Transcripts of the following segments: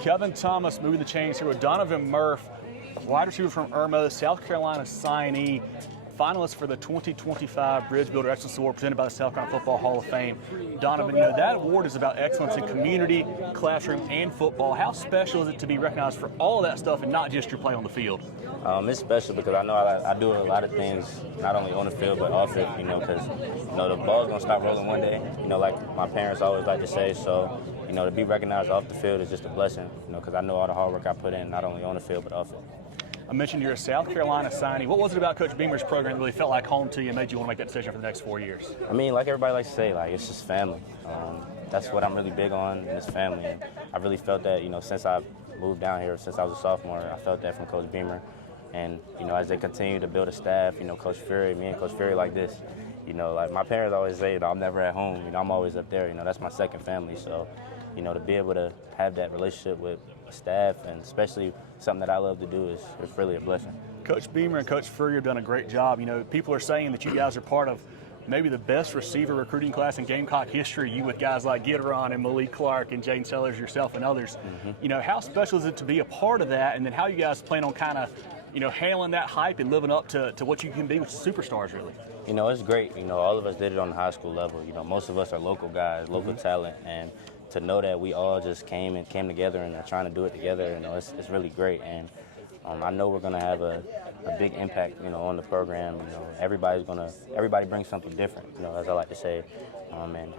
Kevin Thomas moving the chains here with Donovan Murph, wide receiver from Irmo, South Carolina signee, finalist for the 2025 Bridge Builder Excellence Award presented by the South Carolina Football Hall of Fame. Donovan, that award is about excellence in community, classroom, and football. How special is it to be recognized for all of that stuff and not just your play on the field? It's special because I know I do a lot of things, not only on the field but off it, because, the ball's going to stop rolling one day, like my parents always like to say. So, to be recognized off the field is just a blessing, because I know all the hard work I put in, not only on the field but off it. I mentioned you're a South Carolina signee. What was it about Coach Beamer's program that really felt like home to you and made you want to make that decision for the next 4 years? I mean, like everybody likes to say, it's just family. That's what I'm really big on, and it's family. And I really felt that, since I moved down here, since I was a sophomore, I felt that from Coach Beamer. And, as they continue to build a staff, Coach Fury, me and Coach Fury like this, like my parents always say, I'm never at home, I'm always up there, that's my second family. So, to be able to have that relationship with staff, and especially something that I love to do, is really a blessing. Coach Beamer and Coach Fury have done a great job. People are saying that you guys are part of maybe the best receiver recruiting class in Gamecock history, you with guys like Gitteron and Malik Clark and Jaden Sellers, yourself and others. Mm-hmm. How special is it to be a part of that, and then how you guys plan on kind of handling that hype and living up to what you can be with superstars, really? It's great. All of us did it on the high school level. Most of us are local guys, local talent, and to know that we all just came together and are trying to do it together, it's really great. And I know we're going to have a big impact, on the program. Everybody brings something different, as I like to say. And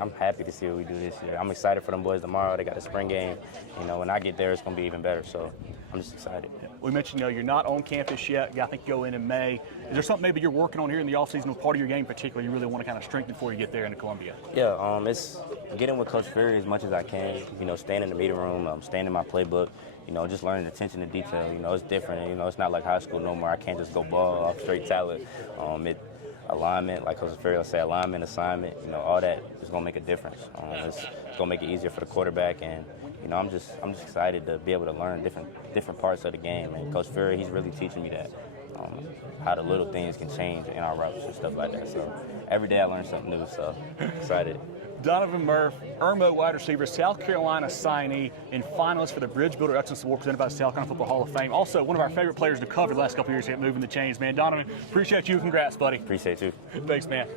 I'm happy to see what we do this year. I'm excited for them boys tomorrow. They got a spring game. When I get there, it's going to be even better. So I'm just excited. We mentioned, you're not on campus yet. I think you go in May. Is there something maybe you're working on here in the offseason, or part of your game particularly, you really want to kind of strengthen before you get there into Columbia? Yeah, it's getting with Coach Fury as much as I can. Staying in the meeting room, staying in my playbook. Just learning attention to detail. It's different. It's not like high school no more. I can't just go ball off straight talent. Alignment, like Coach Fury will say, alignment, assignment, all that is going to make a difference. It's going to make it easier for the quarterback, and I'm just excited to be able to learn different parts of the game. And Coach Fury, he's really teaching me that, how the little things can change in our routes and stuff like that. So every day I learn something new, so excited. Donovan Murph, Irmo wide receiver, South Carolina signee, and finalist for the Bridge Builder Excellence Award presented by the South Carolina Football Hall of Fame. Also, one of our favorite players to cover the last couple of years here at Moving the Chains, man. Donovan, appreciate you. Congrats, buddy. Appreciate you. Thanks, man.